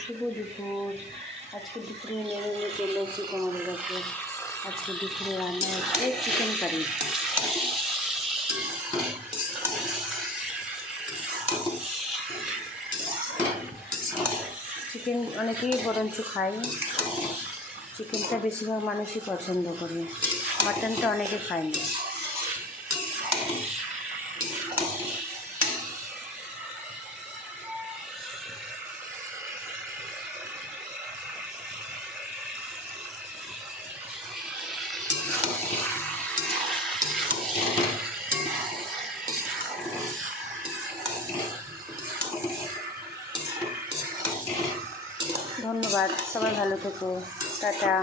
শুভ দুপুর। আজকে দুপুরে মেরে চলে এসেছি তোমাদের কাছে। আজকে দুপুরে রান্না হচ্ছে চিকেন কারি। চিকেন অনেকেই বরঞ্চ খায়, চিকেনটা বেশিরভাগ মানুষই পছন্দ করে, মাটনটা অনেকে খায় না। ধন্যবাদ, সবাই ভালো থেকো, টাটা।